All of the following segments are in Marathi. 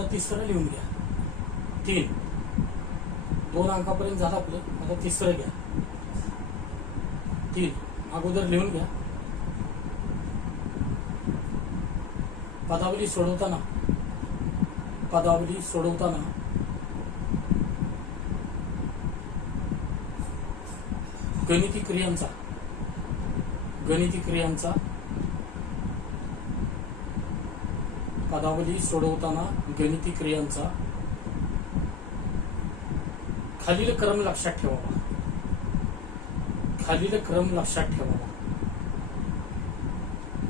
आता तिसरं लिहून घ्या. 3 2 अंकापर्यंत झालं आपलं. आता तिसरं घ्या. 3 अगोदर लिहून घ्या. पदावली सोडवताना गणिती क्रियांचा पदावली सोडवताना गणिती क्रियांचा खालील क्रम लक्षात ठेवावा.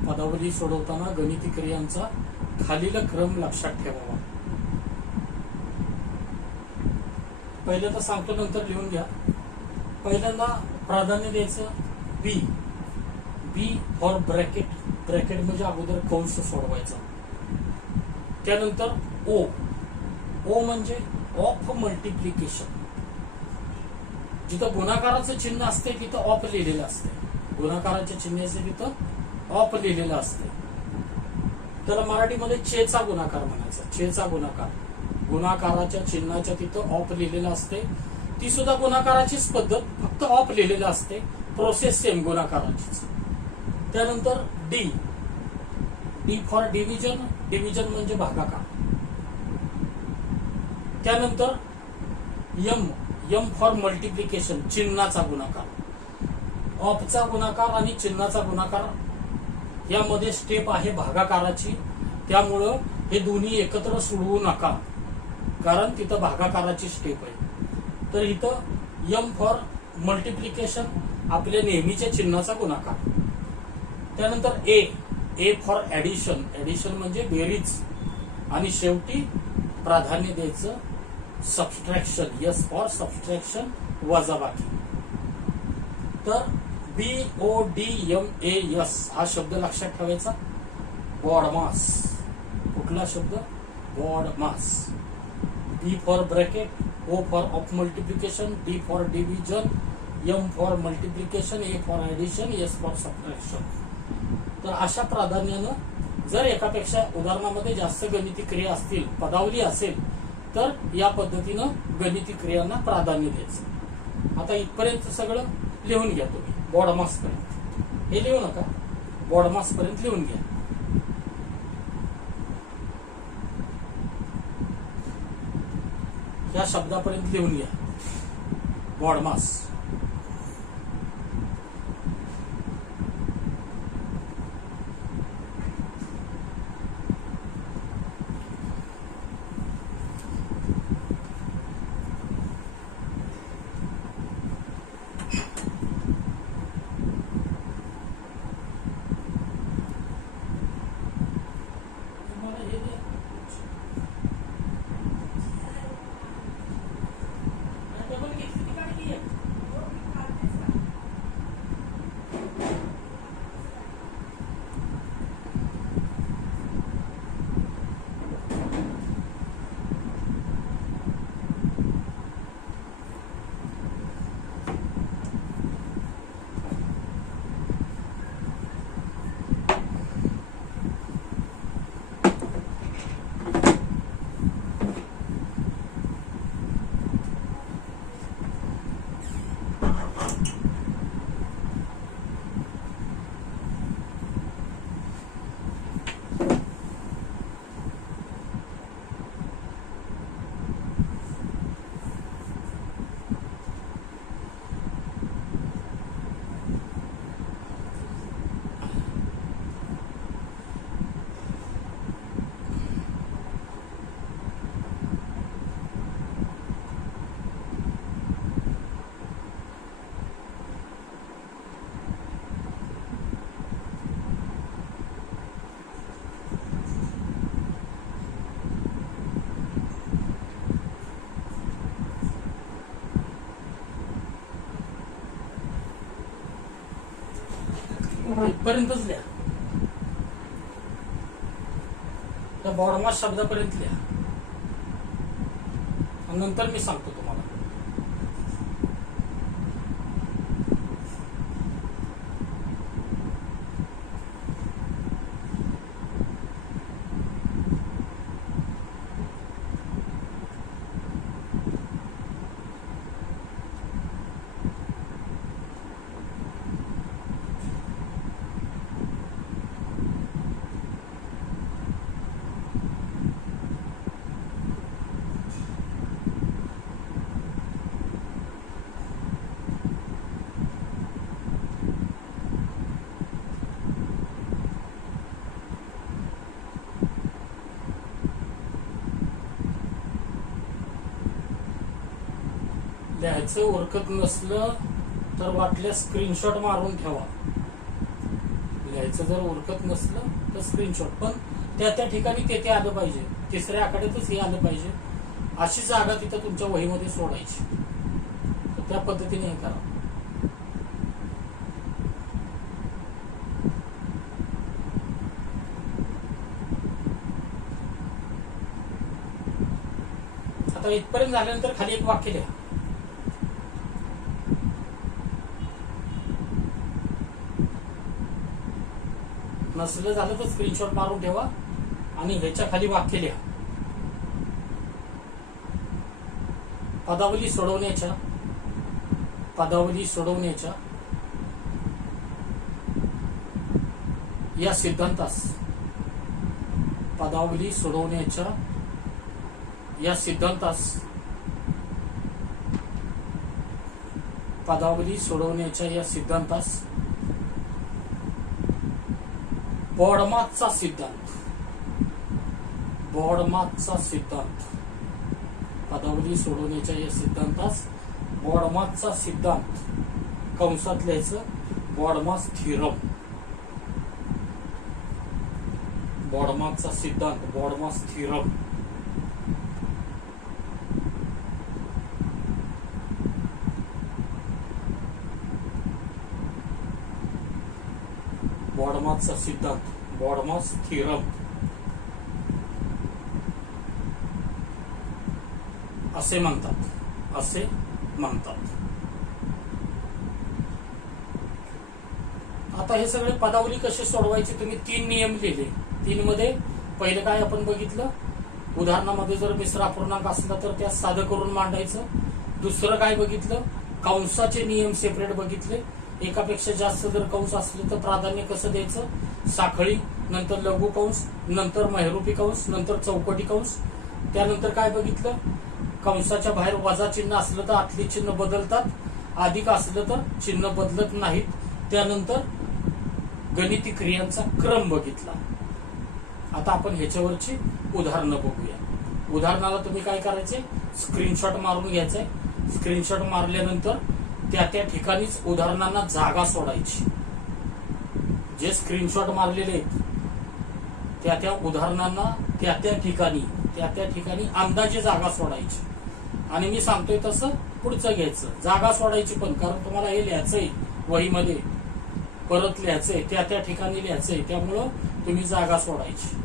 पदावली सोडवताना गणिती क्रियांचा खालील क्रम लक्षात ठेवावा. पहिल्यांदा सांगतो, नंतर लिहून घ्या. पहिल्यांदा प्राधान्य द्यायचं बी फॉर ब्रॅकेट म्हणजे अगोदर कंस सोडवायचा. त्यानंतर ओ म्हणजे ऑफ मल्टिप्लिकेशन. जिथं गुणाकाराचं चिन्ह असते तिथं ऑफ लिहिलेलं असते. गुणाकाराच्या चिन्हाचे तिथं ऑफ लिहिलेलं असते. त्याला मराठीमध्ये चेचा गुणाकार म्हणायचा. चेचा गुणाकार. गुणाकाराच्या चिन्हाच्या तिथं ऑफ लिहिलेलं असते. ती सुद्धा गुणाकाराचीच पद्धत, फक्त ऑफ लिहिलेलं असते. प्रोसेस सेम गुणाकाराचीच. त्यानंतर डी फॉर डिव्हिजन म्हणजे भागाकार. त्यानंतर एम फॉर मल्टिप्लिकेशन, चिन्हाचा गुणाकार. ऑफचा गुणाकार आणि चिन्हाचा गुणाकार यामध्ये स्टेप आहे भागाकाराची. त्यामुळं हे दोन्ही एकत्र सोडवू नका, कारण तिथं भागाकाराची स्टेप आहे. तर इथं एम फॉर मल्टिप्लिकेशन आपल्या नेहमीच्या चिन्हाचा गुणाकार. त्यानंतर ए फॉर ऍडिशन म्हणजे बेरीज. आणि शेवटी प्राधान्य द्यायचं सबस्ट्रॅक्शन. एस फॉर सबस्ट्रॅक्शन, वजाबाकी. तर BODMAS हा शब्द लक्षात ठेवायचा. बॉडमास. कुठला शब्द? BODMAS. B for bracket, O for of multiplication, D for division, M for multiplication, A for addition, S for subtraction. तर अशा प्राधान्यानं जर एकापेक्षा उदाहरणामध्ये जास्त गणिती क्रिया असतील, पदावली असेल, तर या पद्धतीनं गणिती क्रियांना प्राधान्य द्यायचं. आता इथपर्यंत सगळं लिहून घ्या तुम्ही. बॉडमास पर्यंत हे लिहू नका, बॉडमास पर्यंत लिहून घ्या. या शब्दापर्यंत लिहून घ्या. बॉडमास. इथपर्यंतच लिहा. त्या बॉडमास शब्दापर्यंत लिहा. नंतर मी सांगतो तुम्हाला. लिहायचं उरकत नसलं तर वाटल्यास स्क्रीनशॉट मारून ठेवा. लिहायचं जर उरकत नसलं तर स्क्रीनशॉट, पण त्या ठिकाणी ते आलं पाहिजे, तिसऱ्या आकड्यातच हे आलं पाहिजे. अशी जागा तिथं तुमच्या वहीमध्ये सोडायची. तर त्या पद्धतीने हे करा. आता इथपर्यंत झाल्यानंतर खाली एक वाक्य लिहा. नसलं झालं तर स्क्रीनशॉट मारून ठेवा आणि ह्याच्या खाली वाक्य लिहा. पदावली सोडवण्याच्या या सिद्धांतास पदावली सोडवण्याच्या या सिद्धांतास बॉडमागचा सिद्धांत पदावली सोडवण्याच्या या सिद्धांतास बॉडमागचा सिद्धांत कंसात लिहायचं बॉडमास थिअरम. बॉडमागचा सिद्धांत बॉडमास थिअरम. बॉडमासचा सिद्धांत बॉडमास थिअरम असे म्हणतात. आता हे सगळे पदावली कसे सोडवायचे, तुम्ही 3 नियम लिहिले. 3 मध्ये पहिलं काय आपण बघितलं, उदाहरणामध्ये जर मिश्र अपूर्णांक असला तर त्या साधं करून मांडायचं. दुसरं काय बघितलं, कंसाचे नियम सेपरेट बघितले. एकापेक्षा जास्त जर कंस असले तर प्राधान्य कसं द्यायचं, साखळी, नंतर लघु कंस, नंतर महिरूपी कंस, नंतर चौकटी कंस. त्यानंतर काय बघितलं, कंसाच्या बाहेर वजा चिन्ह असलं तर आतली चिन्ह बदलतात, अधिक असलं तर चिन्ह बदलत नाहीत. त्यानंतर गणिती क्रियांचा क्रम बघितला. आता आपण ह्याच्यावरची उदाहरणं बघूया. उदाहरणाला तुम्ही काय करायचे, स्क्रीनशॉट मारून घ्यायचंय. स्क्रीनशॉट मारल्यानंतर त्या ठिकाणीच उदाहरणांना जागा सोडायची. जे स्क्रीनशॉट मारलेले आहेत त्या उदाहरणांना त्या ठिकाणी अंदाजे जागा सोडायची. आणि मी सांगतोय तसं पुढचं घ्यायचं. जागा सोडायची पण, कारण तुम्हाला हे लिहायचंय वहीमध्ये, परत लिहायचंय, त्या ठिकाणी लिहायचंय, त्यामुळं तुम्ही जागा सोडायची.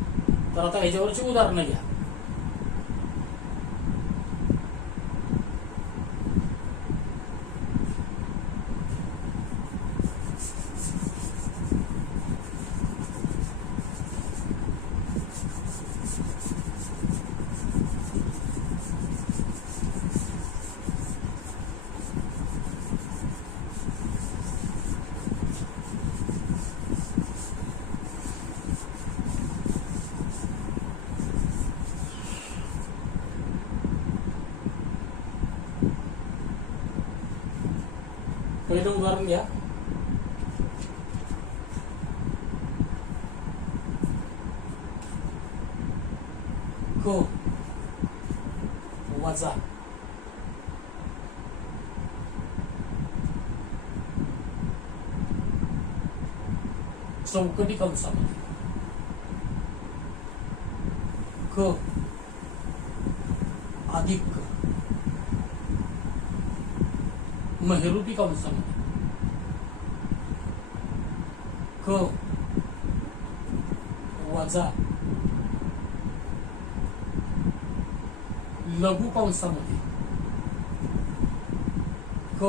तर आता ह्याच्यावरची उदाहरणं घ्या. पहिलं उदाहरण घ्या. क वजा चौकटी कंसामध्ये क अधिक महिरूपी कंसामध्ये क वजा लघु कंसामध्ये क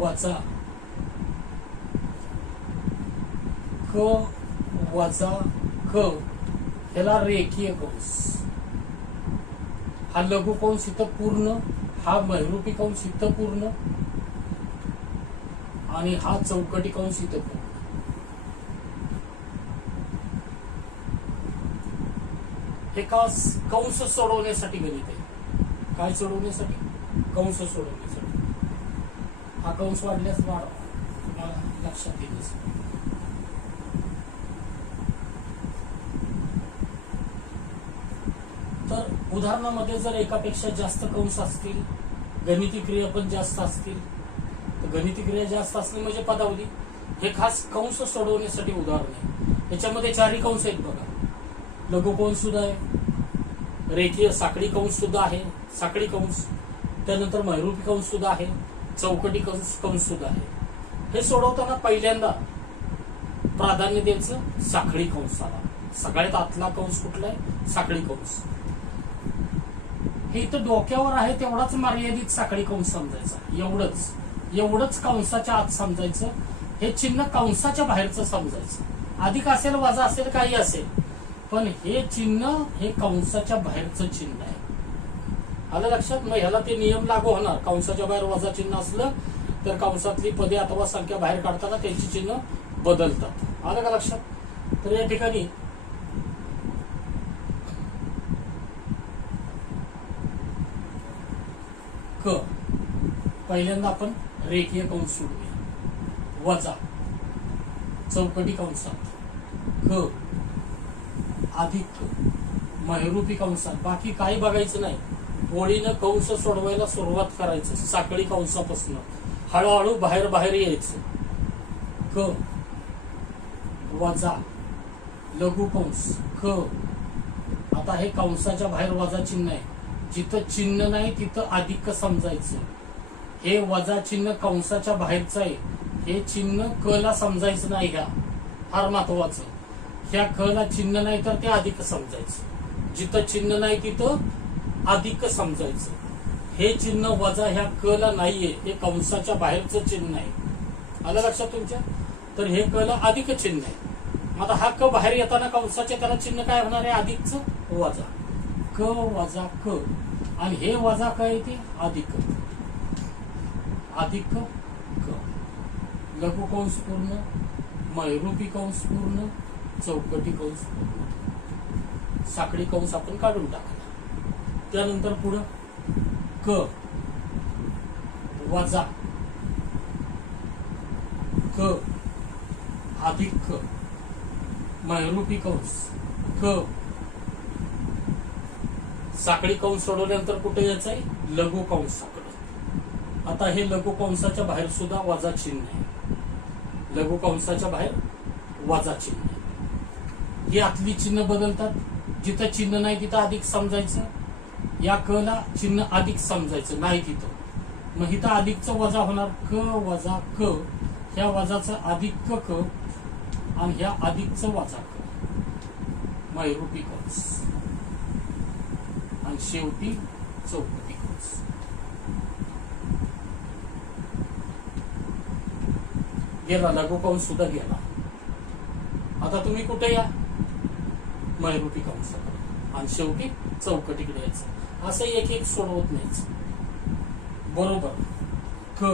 वजा क वजा क, ह्याला रेखीय कंस. हा लघु कंस इथं पूर्ण, हा महिरूपी कंस इथं पूर्ण आणि हा चौकटी कंस इथं पूर्ण. हे कंस सोडवण्यासाठी गणित आहे. काय सोडवण्यासाठी? कंस सोडवण्यासाठी. हा कंस वाढल्यास वाढवा, लक्षात येईल. तर उदाहरणामध्ये जर एकापेक्षा जास्त कंस असतील, गणिती क्रिया पण जास्त असतील, तर गणिती क्रिया जास्त असली म्हणजे पदावली. हे खास कंस सोडवण्यासाठी उदाहरण आहे. याच्यामध्ये चारही कंस आहेत बघा. लघुकंस सुद्धा आहे, रेखीय साखळी कंस सुद्धा आहे, साखळी कंस, त्यानंतर महिरूपी कंस सुद्धा आहे, चौकटी कंस सुद्धा आहे. हे सोडवताना पहिल्यांदा प्राधान्य द्यायचं साखळी कंसाला. सगळ्यात आतला कंस कुठला आहे? साखळी कंस. हे इथं डोक्यावर आहे तेवढाच मर्यादित साखळी कंस समजायचा. एवढंच कंसाच्या आत समजायचं. हे चिन्ह कंसाच्या बाहेरचं समजायचं. अधिक असेल, वजा असेल, काही असेल, पण हे चिन्ह हे कंसाच्या बाहेरचं चिन्ह आहे. आलं लक्षात? मग ह्याला ते नियम लागू होणार. कंसाच्या बाहेर वजा चिन्ह असलं तर कंसातली पदे अथवा संख्या बाहेर काढताना त्यांची चिन्ह बदलतात. आलं का लक्षात? तर या ठिकाणी क पहिल्यांदा आपण रेखीय कंस सोडूया. वजा चौकटी कंसात क अधिक महिरूपी कंसात. बाकी काही बघायचं नाही. ओळीनं कंस सोडवायला सुरुवात करायचं साखळी कंसापासून. हळूहळू बाहेर यायचं. क वजा लघु कंस क. आता हे कंसाच्या बाहेर वजा चिन्ह आहे. जिथं चिन्ह नाही तिथं अधिक समजायचं. हे वजा चिन्ह कंसाच्या बाहेरचं आहे. हे चिन्ह क ला समजायचं नाही. ह्या फार महत्वाचं. ह्या क ला चिन्ह नाही तर ते अधिक समजायचं. जिथं चिन्ह नाही तिथं अधिक समजायचं. हे चिन्ह वजा ह्या क ला नाहीये. हे कंसाच्या बाहेरचं चिन्ह आहे. आलं लक्षात तुमच्या? तर हे क ला अधिक चिन्ह आहे. आता हा क बाहेर येताना कंसाच्या त्याला चिन्ह काय होणार आहे? अधिकचं वजा. क वजा क. आणि हे वजा काय येते? अधिक. अधिक क. लघु कंस पूर्ण, महिरूपी कंस पूर्ण, चौकटी कंस पूर्ण, साखळी कंस आपण काढून टाकला. त्यानंतर पुढं क वजा क अधिक क महिरूपी कंस क. साखळी कंस सोडवल्यानंतर कुठे यायचं आहे? लघु कंसाकडे. आता हे लघु कंसाच्या बाहेर सुद्धा वजा चिन्ह आहे. लघु कंसाच्या बाहेर वजा चिन्ह आहे. ही आतली चिन्ह बदलतात. जिथं चिन्ह नाही तिथं अधिक समजायचं. या क ला चिन्ह अधिक समजायचं नाही तिथं. मग इथं अधिकचं वजा होणार. क वजा क. ह्या वजाचं अधिक क आणि ह्या अधिकचं वजा क. महिरूपी कंस आणि शेवटी चौकटी कंस. गेला लघु कंस सुद्धा गेला. आता तुम्ही कुठे या? महिरूपी कंसाकडे आणि शेवटी चौकटीकडे यायचं. असं एक सोडवत नाहीच. बरोबर. क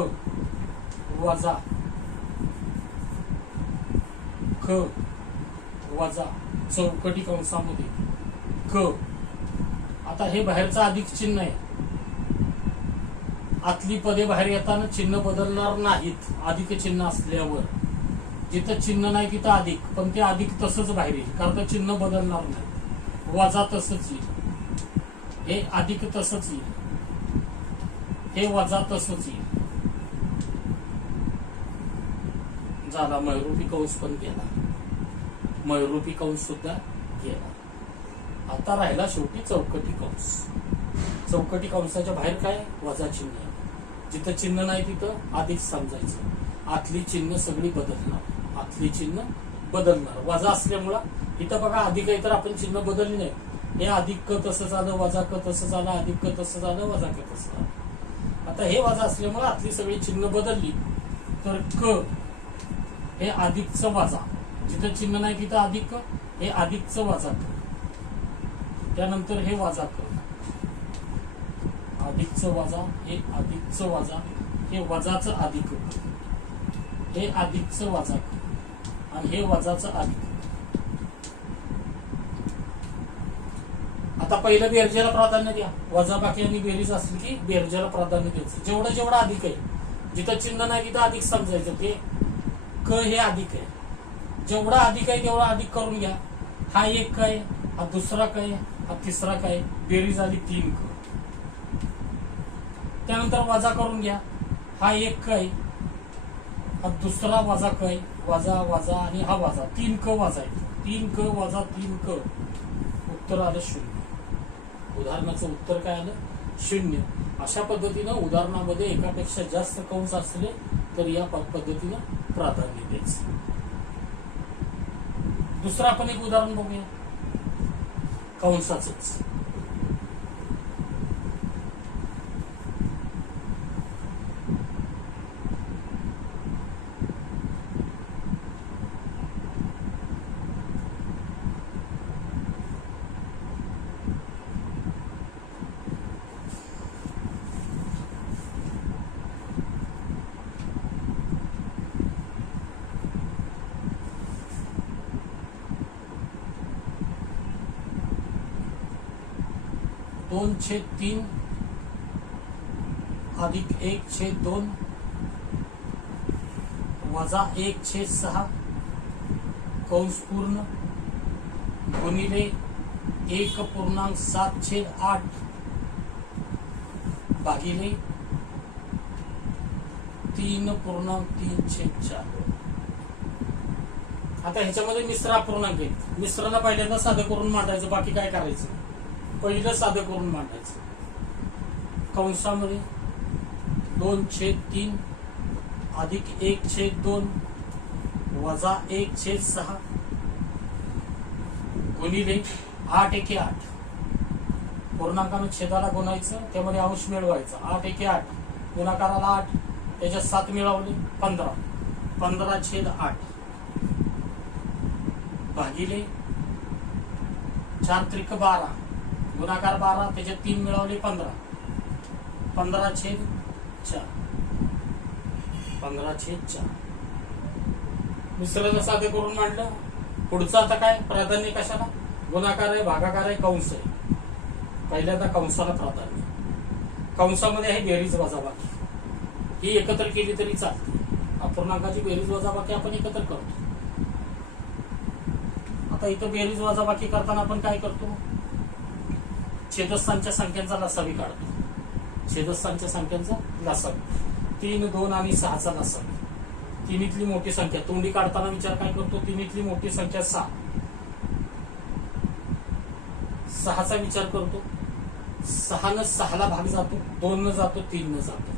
वजा क वजा चौकटी कंसामध्ये क. आता हे बाहेरचं अधिक चिन्ह आहे. आतली पदे बाहेर येताना चिन्ह बदलणार नाहीत. अधिक चिन्ह असल्यावर जिथं चिन्ह नाही तिथं अधिक, पण ते अधिक तसंच बाहेर येईल कारण ते चिन्ह बदलणार नाही. वजा तसंच येईल. हे अधिक तसंच येईल. हे वजा तसंच येईल. झाला. महिरूपी कंस पण गेला. महिरूपी कंस सुद्धा गेला. आता राहिला शेवटी चौकटी कंस. चौकटी कंसाच्या बाहेर काय? वजा चिन्ह. जिथं चिन्ह नाही तिथं अधिक समजायचं. आतली चिन्ह सगळी बदलणार. आतली चिन्ह बदलणार. वजा असल्यामुळं इथं बघा अधिक आहे तर आपण चिन्ह बदलली नाही. हे अधिक क तसं झालं, वजा क तसं झालं, अधिक क तसं झालं, वजा क तसं झालं. आता हे वजा असल्यामुळे आतली सगळी चिन्ह बदलली. तर क हे अधिकचं वजा. जिथं चिन्ह नाही तिथं अधिक. हे अधिकचं वजा क. त्यानंतर हे वजा क. अधिकचं वजा. हे अधिकचं वजा. हे वजाचं अधिक क. हे अधिकचं वजा क. आणि हे वजाचं अधिक. आता पहिलं बेरजेला प्राधान्य द्या. वजाबाकी आणि बेरीज असली की बेरजेला प्राधान्य द्यायचं. जेवढं अधिक आहे, जिथं चिन्ह नाही तिथं अधिक समजायचं. ते क हे अधिक आहे. जेवढा अधिक आहे तेवढा अधिक करून घ्या. हा एक काय, हा दुसरा काय, हा तिसरा काय, बेरीज आली 3 क. त्यानंतर वजा करून घ्या, हा 1 काय, हा दुसरा वजा काय, वजा वजा आणि हा वजा, 3 क वजा आहे, 3 क वजा 3 क, उत्तर आलं 0. उदाहरणाचं उत्तर काय आलं, 0. अशा पद्धतीनं उदाहरणामध्ये एकापेक्षा जास्त कंस असले तर या पद्धतीनं प्राधान्य द्यायचं. दुसरं आपण एक उदाहरण बघूया कंसाचंच. दोन छेद 3 अधिक 1/2 वजा 1/6 कंस पूर्ण गुणिले 1.7/8 भागिले 3.3/4. आता ह्याच्यामध्ये मिश्र अपूर्णांक आहेत. मिश्राला पहिल्यांदा साधं करून मांडायचं, बाकी काय करायचं, पहिलं साधं करून मांडायचं. कंसामध्ये 2/3 अधिक 1/2 वजा 1/6 गुणिले 8/8. पूर्णांकानं छेदाला गुणायचं, त्यामध्ये अंश मिळवायचा. 8/8 गुणाकाराला 8, त्याच्यात 7 मिळवले 15, 15/8 भागिले 4×3=12, गुणाकार 12, त्याच्यात 3 मिळवले 15, 15/4, 15/4. मिश्राला साधं करून मांडलं. पुढचं आता काय, प्राधान्य कशाला, गुणाकार आहे, भागाकार आहे, कंस आहे. पहिल्यांदा कंसाला प्राधान्य. कंसामध्ये आहे बेरीज वजाबाकी, ही एकत्र केली तरी चालते. अपूर्णांकाची बेरीज वजाबाकी आपण एकत्र करतो. आता इथं बेरीज वजाबाकी करताना आपण काय करतो, छेदस्थानच्या संख्यांचा लसावी काढतो. छेदस्थानच्या संख्यांचा लसावी, 3, 2 आणि 6चा लसावी. तिन्हीतली मोठी संख्या, तोंडी काढताना विचार काय करतो, तिन्हीतली मोठी संख्या 6, 6चा विचार करतो. 6 6ला भाग जातो, 2 जातो, 3 जातो.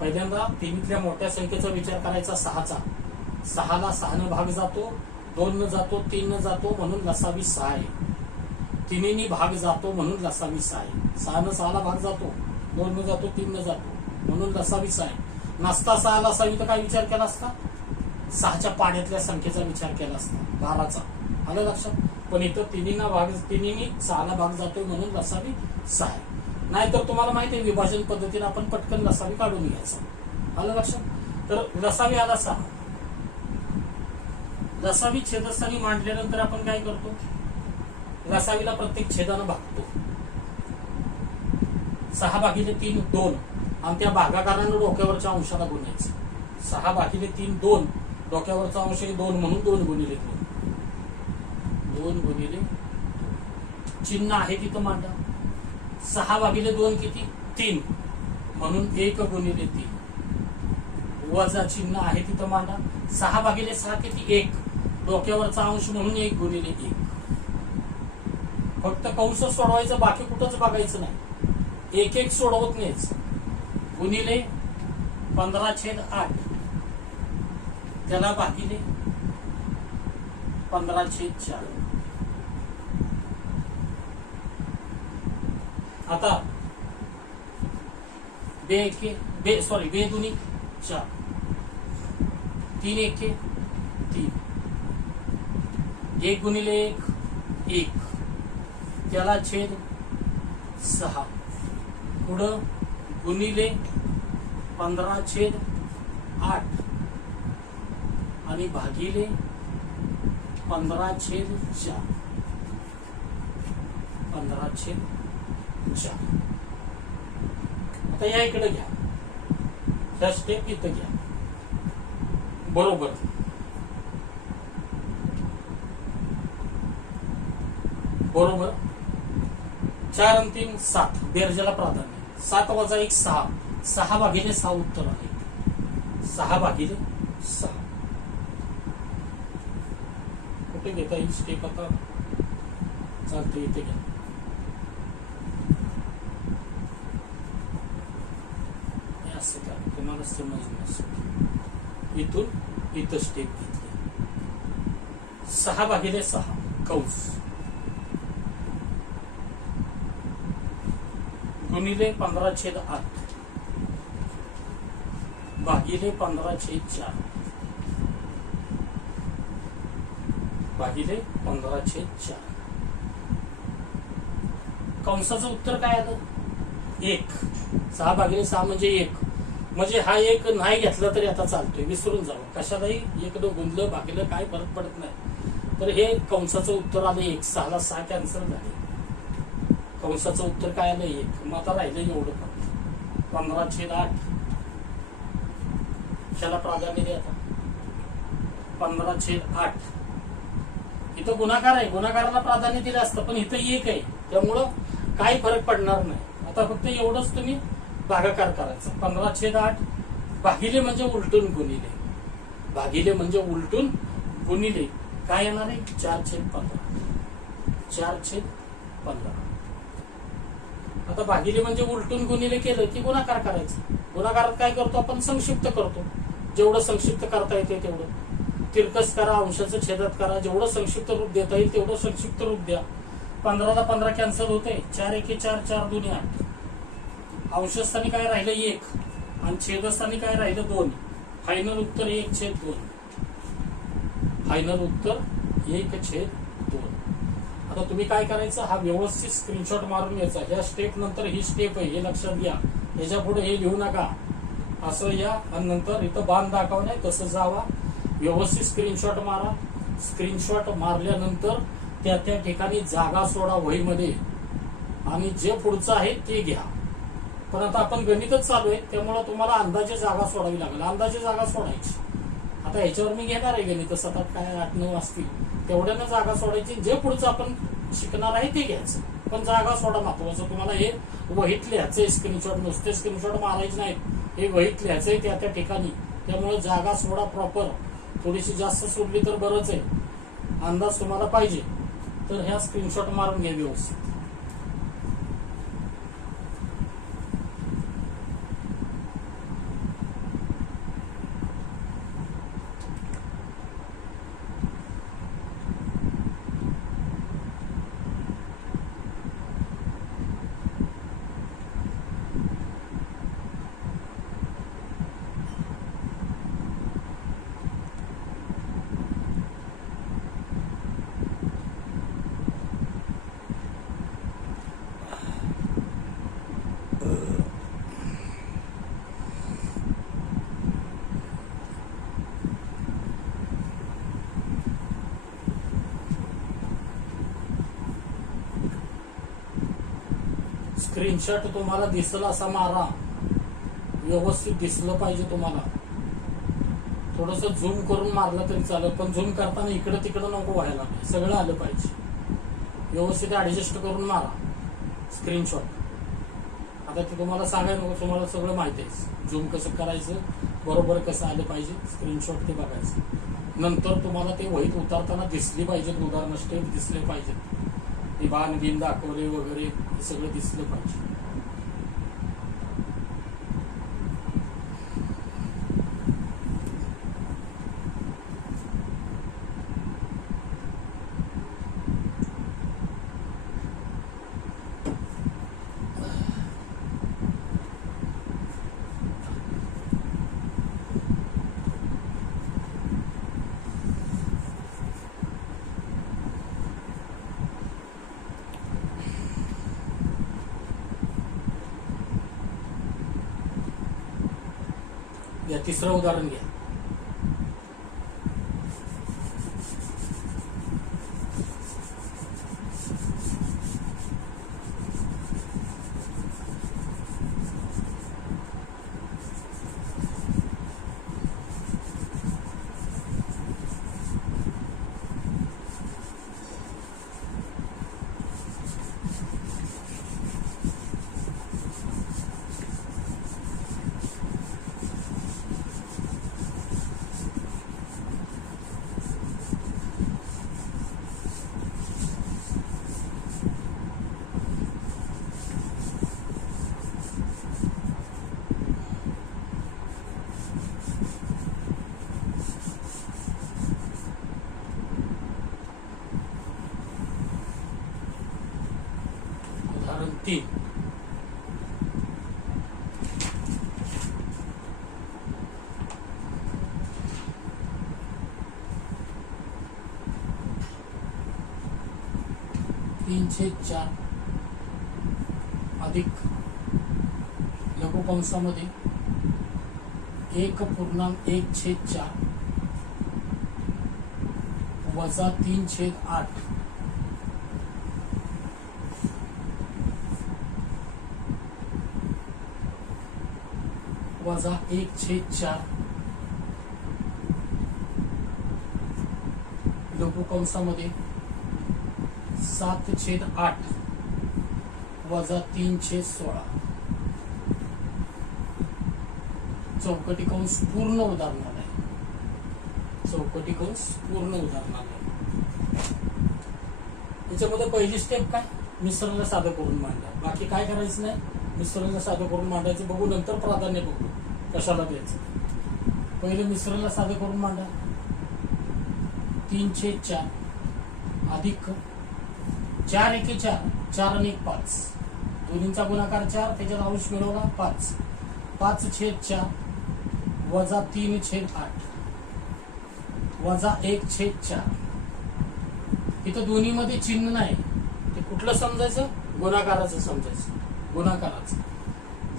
पहिल्यांदा तिन्हीतल्या मोठ्या संख्येचा विचार करायचा 6चा. 6ला 6 भाग जातो, 2 जातो, 3 जातो, म्हणून लसावी 6 आहे. तिन्हीनी भाग जातो म्हणून लसावी 6 आहे. 6 6ला भाग जातो, 2 जातो, 3 जातो, म्हणून लसावी 6 आहे. नसता 6 लसावी तर काय विचार केला असता, 6च्या पाड्यातल्या संख्येचा विचार केला असता, 12चा. आलं लक्षात. पण इथं तिन्हीनी 6ला भाग जातोय म्हणून लसावी 6 आहे. नाहीतर तुम्हाला माहिती आहे विभाजन पद्धतीने आपण पटकन लसावी काढून घ्यायचा. आलं लक्षात. तर लसावी आला 6. लसावी छेदस्थानी मांडल्यानंतर आपण काय करतो, लसावीला प्रत्येक छेदानं भागतो. 6/3 2, आणि त्या भागाकारानं डोक्यावरच्या अंशाला गुणायचं. 6/3 2, डोक्यावरचा अंश 2 म्हणून 2 गुणिले 2, 2 गुणिले चिन्ह आहे तिथं मांडा. 6/2 किती, 3, म्हणून 1 गुणिले 3, वजा चिन्ह आहे तिथं मांडा. 6/6 किती, 1, डोक्यावरचा अंश म्हणून 1 गुणिले 1. फक्त कंस सोडवायचं, बाकी कुठंच बघायचं नाही. 1 सोडवत नाहीच. गुणिले 15/8, त्याला भागिले 15/4. आता बे दुनी 4, 3 1 3, 1 गुणिले 1 1, त्याला छेद 6, पुढं गुणिले 15/8 आणि भागिले 15/4, 15/4. आता या इकडे घ्या, ह्या स्टेप इथं घ्या, बरोबर 4 आणि 3 7 बेरजेला प्राधान्य 7 वजा 1 6 6 भागिले 6 उत्तर आहे 6 भागिले 6 कुठे घेता येईल स्टेप आता चालते इथे घ्या असं का तुम्हाला समजण्यासाठी इथून इथं स्टेप घेतली 6 भागिले 6 कंस गुणिले 15/8 भागिले 15/4 भागिले 15/4 कंसाचं उत्तर काय आलं 1 6 भागिले 6 म्हणजे 1 म्हणजे हा 1 नाही घेतला तरी आता चालतोय विसरून जावं कशालाही 1 गुणलं भागिलं काय फरक पडत नाही तर हे कंसाचं उत्तर आलं 1 6 ला 6 कॅन्सल झाले कंसाचं उत्तर काय आलं 1 मग आता राहिलं एवढं फक्त 15/8 त्याला प्राधान्य द्या आता 15/8 इथं गुणाकार आहे गुणाकाराला प्राधान्य दिलं असतं पण इथं 1 आहे त्यामुळं काही फरक पडणार नाही आता फक्त एवढंच तुम्ही भागाकार करायचा 15/8 भागिले म्हणजे उलटून गुणिले भागिले म्हणजे उलटून गुणिले काय येणार आहे 4/15 4/15 आता भागिले म्हणजे उलटून गुणिले केलं की गुणाकार करायचं गुणाकारात काय करतो आपण संक्षिप्त करतो जेवढं संक्षिप्त करता येते तेवढं तिरकस करा अंशाचं छेदात करा जेवढं संक्षिप्त रूप देता येईल तेवढं संक्षिप्त रूप द्या 15 ला 15 कॅन्सल होते 4 1 4 4 2 8 अंशस्थानी काय राहिलं 1 आणि छेदस्थानी काय राहिलं 2 फायनल उत्तर 1/2 फायनल उत्तर 1/2 आता तुम्ही काय करायचं हा व्यवस्थित स्क्रीनशॉट मारून घ्यायचा या स्टेप नंतर ही स्टेप आहे हे लक्षात घ्या याच्या पुढे हे लिहू नका असं या आणि नंतर इथं बाण दाखवणे तसं जावा व्यवस्थित स्क्रीनशॉट मारा स्क्रीनशॉट मारल्यानंतर त्या त्या ठिकाणी जागा सोडा वहीमध्ये आणि जे पुढचं आहे ते घ्या पण आता आपण गणितच चालू आहे त्यामुळे तुम्हाला अंदाजे जागा सोडावी लागेल अंदाजे जागा सोडायची आता ह्याच्यावर मी घेणार आहे गणित सतत काय 8-9 असतील तेवढ्यानं जागा सोडायची जे पुढचं आपण शिकणार आहे ते घ्यायचं पण जागा सोडा महत्वाचं तुम्हाला हे वहीत लिहायचंय स्क्रीनशॉट नुसते स्क्रीनशॉट मारायचे नाहीत हे वहीत लिहायचंय त्या त्या ठिकाणी त्यामुळे जागा सोडा प्रॉपर थोडीशी जास्त सोडली तर बरंच आहे अंदाज तुम्हाला पाहिजे तर ह्या स्क्रीनशॉट मारून घ्या व्यवस्थित स्क्रीनशॉट तुम्हाला दिसलं असा मारा व्यवस्थित दिसलं पाहिजे तुम्हाला थोडस झूम करून मारलं तरी चालेल पण झूम करताना इकडं तिकडं नको व्हायला सगळं आलं पाहिजे व्यवस्थित ऍडजस्ट करून मारा स्क्रीनशॉट आता ते तुम्हाला सांगायला नको तुम्हाला सगळं माहिती आहे झूम कसं करायचं बरोबर कसं आलं पाहिजे स्क्रीनशॉट ते बघायचं नंतर तुम्हाला ते वहीत उतारताना दिसली पाहिजेत उदाहरण स्टेप दिसले पाहिजेत हे बाण बिन दाखवले वगैरे हे सगळं दिसलं पाहिजे या तिसरं उदाहरण घ्या 3. तीनशे 4 अधिक लघु कंसामध्ये 1.1/4 वजा 3/8 वजा 1/4 लघु कंसामध्ये 7/8 वजा 3/16 चौकटी कंस पूर्ण उदाहरणाला आहे. चौकटी कंस पूर्ण उदाहरणाला आहे. याच्यामध्ये पहिली स्टेप काय, मिश्रणाला साधं करून मांडा. बाकी काय करायचं नाही, मिश्रणाला साधं करून मांडायचं. बघू नंतर प्राधान्य बघू कशाला द्यायचं. पहिले मिश्रणाला साधं करून मांडा. 3/4 अधिक 4/1 4 आणि 1 5 दोन्हींचा गुणाकार 4 त्याच्यात अंश मिळवला 5 5/4 वजा 3/8 वजा 1/4. इथं दोन्ही मध्ये चिन्ह नाही, ते कुठलं समजायचं, गुणाकाराचं समजायचं. गुणाकाराचं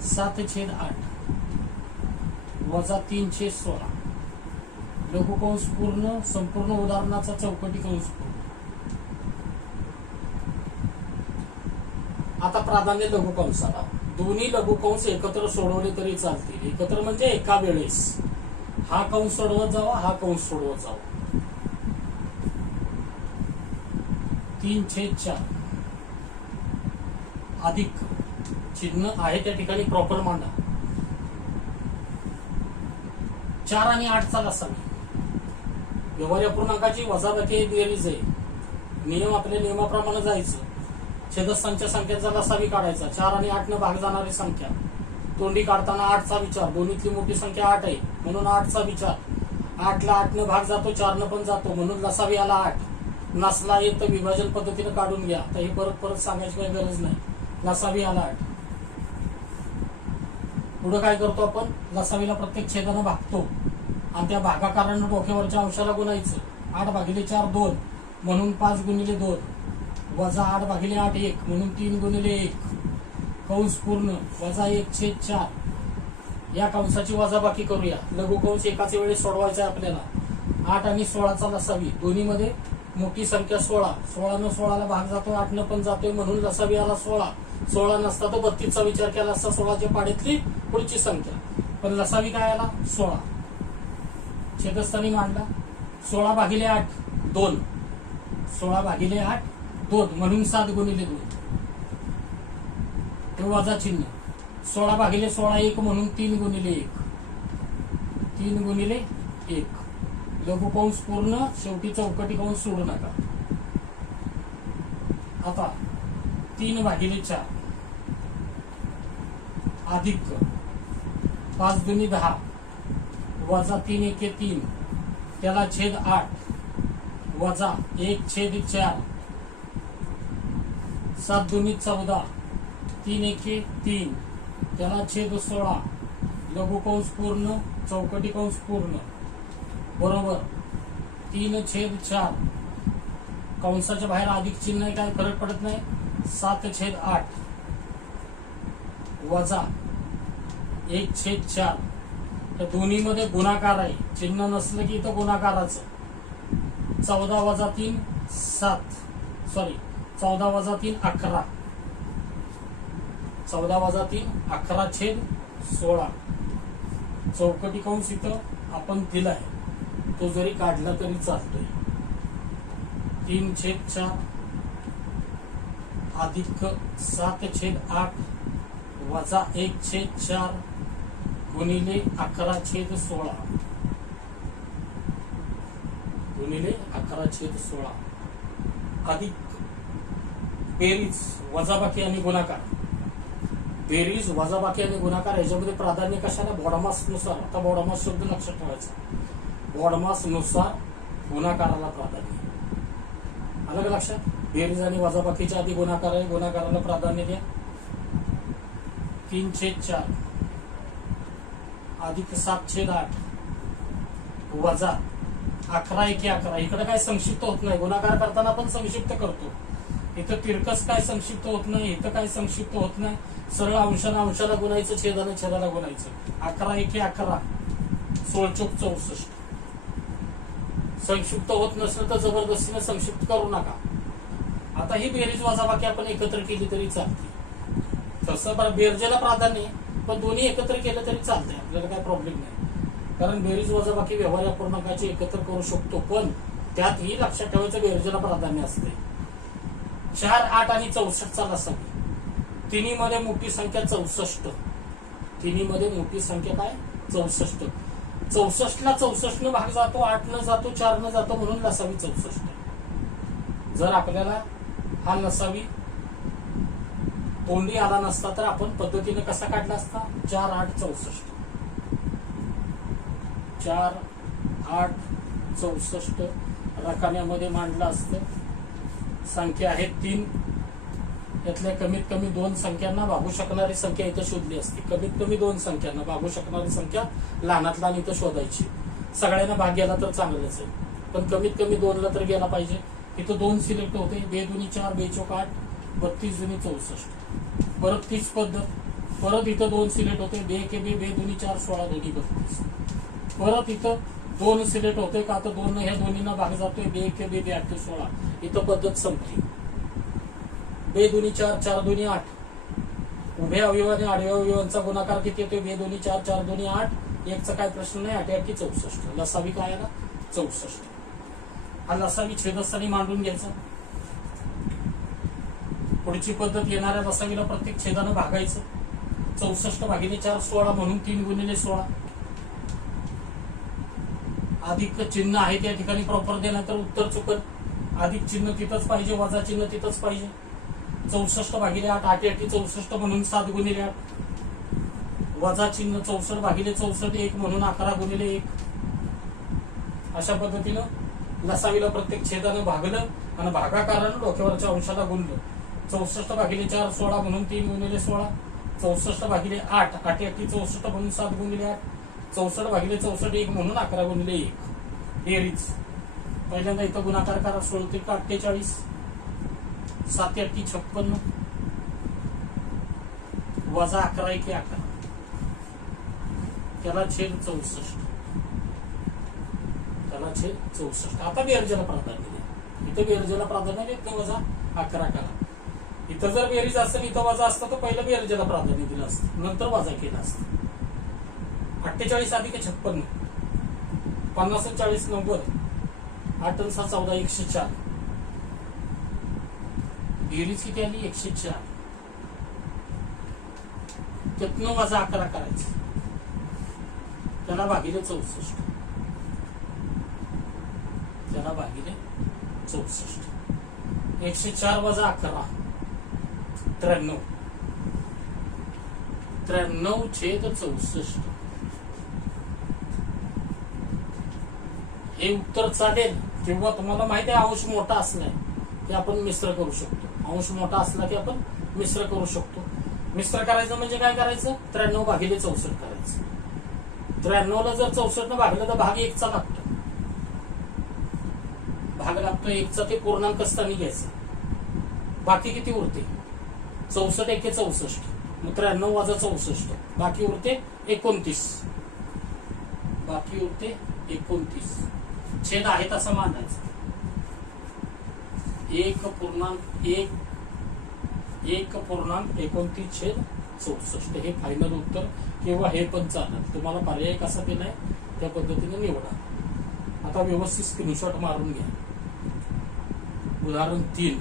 7/8 वजा 3/16 लघु कंस पूर्ण संपूर्ण उदाहरणाचा चौकटी कंस पूर्ण. आता प्राधान्य लघु कंसाला. दोन्ही लघु कंस एकत्र सोडवले तरी चालतील. एकत्र म्हणजे एका वेळेस हा कंस सोडवत जावा, हा कंस सोडवत जावा. 3/4 अधिक चिन्ह आहे त्या ठिकाणी प्रॉपर मांडा. 4 आणि 8चा लसावी. व्यवहार्य पूर्णांकाची वजाबाकी बेरीज आहे. नियम आपल्या नियमाप्रमाणे जायचं. छेदस्थांच्या संख्येचा लसावी काढायचा. 4 आणि 8 न भाग जाणारी संख्या. तोंडी काढताना 8चा विचार. दोन्हीतली मोठी संख्या 8 आहे म्हणून 8चा विचार. 8ला 8 न भाग जातो, 4 न पण जातो म्हणून लसावी आला 8. नसला येत तर विभाजन पद्धतीने काढून घ्या. आता हे परत परत सांगायची काही गरज नाही. लसावी आला 8. पुढे काय करतो आपण, लसावीला प्रत्येक छेदानं भागतो आणि त्या भागाकारानं डोक्यावरच्या अंशाला गुणायचं. 8/4 2 म्हणून 5 × 2 वजा 8/8 1 म्हणून 3 × 1 कंस पूर्ण वजा 1/4. या कंसाची वजाबाकी करूया. लघु कंस एकाच वेळेस सोडवायचा आहे आपल्याला. 8 आणि 16चा लसावी. दोन्ही मध्ये मोठी संख्या 16. 16 न 16ला भाग जातो, 8 न पण जातोय म्हणून लसावी आला 16. 16 नसता तो 32चा विचार केला असता. 16च्या पाड्यातली पुढची संख्या, पण लसावी काय आला 16. छेदस्थानी मांडला. 16/8 2 16/8 2 म्हणून 7 × 2 ते वजा चिन्ह. 16/16 1 म्हणून 3 × 1 3 × 1 लघु कंस पूर्ण. शेवटी चौकटी कंस सोडू नका. आता 3/4 अधिक 5×2 10 वजा 3×1 3 त्याला छेद 8 वजा 1/4 7×2 14 3×1 3 त्याला छेद 16 लघु कंस पूर्ण चौकटी कंस पूर्ण बरोबर 3/4 कंसाच्या बाहेर अधिक चिन्ह आहे, काय फरक पडत नाही. 7/8 वजा 1/4 त्या दोन्ही मध्ये गुणाकार आहे. चिन्ह नसलं की इथं गुणाकाराचं. 14 - 3 7 सॉरी 14 - 3 11 14 - 3 11/16 चौकटी कंस इथं आपण दिलाय, तो जरी काढला तरी चालतोय. 3/4 अधिक 7/8 वजा 1/4 गुणिले 11/16 गुणिले 11/16 अधिक बेरीज वजाबाकी आणि गुणाकार. बेरीज वजाबाकी आणि गुणाकार याच्यामध्ये प्राधान्य कशाला, बॉडमास नुसार. आता बॉडमास शब्द लक्षात ठेवायचा. बॉडमास नुसार गुणाकाराला प्राधान्य. आलं का लक्षात. बेरीज आणि वजाबाकीच्या आधी गुणाकार आहे, गुणाकाराला प्राधान्य द्या. 3/4 अधिक 7/8 वजा 11 एके 11. इकडे काय संक्षिप्त होत नाही, गुणाकार करताना पण संक्षिप्त करतो. इथं तिरकस काय संक्षिप्त होत नाही, इथं काय संक्षिप्त होत नाही. सरळ अंशाला अंशाला गुणायचं, छेदाने छेदाला गुणायचं. 11 एके 11 16 × 64. संक्षिप्त होत नसलं तर जबरदस्तीने संक्षिप्त करू नका. आता ही बेरीज वजाबाकी आपण एकत्र केली तरी चालते. तसं बरं बेरजेला प्राधान्य आहे, पण दोन्ही एकत्र केलं तरी चालतंय, आपल्याला काय प्रॉब्लेम नाही. कारण बेरीज वजाबाकी व्यवहार्य अपूर्णांकाची एकत्र करू शकतो, पण त्यात ही लक्षात ठेवायचं बेरजेला प्राधान्य असते. 4, 8 आणि 64 चा लसावी. तिन्ही मध्ये मोठी संख्या 64. तिन्ही मध्ये मोठी संख्या काय 64. 64 ला 64 न भाग जातो, 8 न जातो, 4 न जातो, म्हणून लसावी 64. जर आपल्याला हा लसावी तोंडी आला नसता तर आपण पद्धतीने कसा काढला असता. 4, 8, 64. 4, 8, 64 रकान्यामध्ये मांडलं असतं. संख्या आहेत 3. यातल्या कमीत कमी 2 संख्यांना भागू शकणारी संख्या इथं शोधली असती. कमीत कमी 2 संख्यांना भागू शकणारी संख्या लहानात लहान इथं शोधायची. सगळ्यांना भाग गेला तर चांगलंच आहे, पण कमीत कमी 2 ला तर गेला पाहिजे. इथं 2 सिलेक्ट होते. 2 दुनी 4, 2 चौक 8, 32 दुनी 64. परत 30 पद्धत. परत इथं 2 सिलेक्ट होते. 2 एके 2, 2 दुनी 4, 16 दोन्ही 32. परत इथं 2 सिलेक्ट होते का तर 2 ह्या दोन्हींना भाग जातोय. 2 एके 2, 2 8 16. इथं पद्धत संपली. 2 दुनी 4, 4 दुनी 8. उभ्या अवयव आणि आडव्या अवयवांचा गुणाकार किती येतोय. 2 दुनी 4, 4 दुनी 8. एकचा काय प्रश्न नाही. 8 8 64. लसावी काय आला 64. हा लसावी छेदस्थानी मांडून घ्यायचा. पुढची पद्धत येणाऱ्या लसावीला प्रत्येक छेदानं भागायचं. 64 भागिले 4 16 म्हणून 3 गुणिले 16. अधिक चिन्ह आहे त्या ठिकाणी प्रॉपर देणार तर उत्तर चुकल. अधिक चिन्ह तिथंच पाहिजे, वजा चिन्ह तिथंच पाहिजे. 64 भागिले 8, 8 8 64 म्हणून 7 गुणिले 8. वजा चिन्ह 64 भागिले 64 1 म्हणून 11 गुणिले 1. अशा पद्धतीनं लसावीला प्रत्येक छेदानं भागलं आणि भागाकारानं डोक्यावरच्या अंशाला गुणलं. 64 भागिले 4 16 म्हणून 3 गुणिले 16. 64 भागिले 8, 8 8 64 म्हणून 7 गुणिले 8. 64 भागिले 64 1 म्हणून 11 गुणिले 1. बेरीज पहिल्यांदा इथं गुणाकार करा. 16 × 48, 7 8 56 वजा 11 1 11. त्याला छेद 64. त्याला छेद 64. आता बेरजेला प्राधान्य द्या. इथं बेरजेला प्राधान्य द्या. इथं वजा 11 करा. इथं जर बेरीज असतं इथं वजा असतं तर पहिलं बेरजेला प्राधान्य दिलं असतं, नंतर वजा केला असतं. 48 अधिक 56. 50 × 40 90. 8 × 6 14 104. बेरीज किती आली 104. त्यातनं वजा 11 करायचं. त्याला भागिले 64. त्याला भागिले 64. 104 वजा 11 93. 93 छेद 64. हे उत्तर चालेल किंवा तुम्हाला माहिती आहे अंश मोठा असलाय की आपण मिश्र करू शकतो. अंश मोठा असला की आपण मिश्र करू शकतो. मिश्र करायचं म्हणजे काय करायचं 93 भागिले 64 करायचं. 93 ला जर 64 न भागलं तर भाग 1 चा लागतो. भाग लागतो 1 चा. ते पूर्णांक स्थानी घ्यायचं. बाकी किती उरते 64 एके 64. मग 93 वजा 64 बाकी उरते 29. बाकी उरते 29. छेद आहे तसा मांडायचा. 1.29 छेद 64 हे फायनल उत्तर किंवा हे पण चालणार. तुम्हाला पर्याय कसा दिलाय त्या पद्धतीने निवडा. आता व्यवस्थित स्क्रीनशॉट मारून घ्या. उदाहरण 3.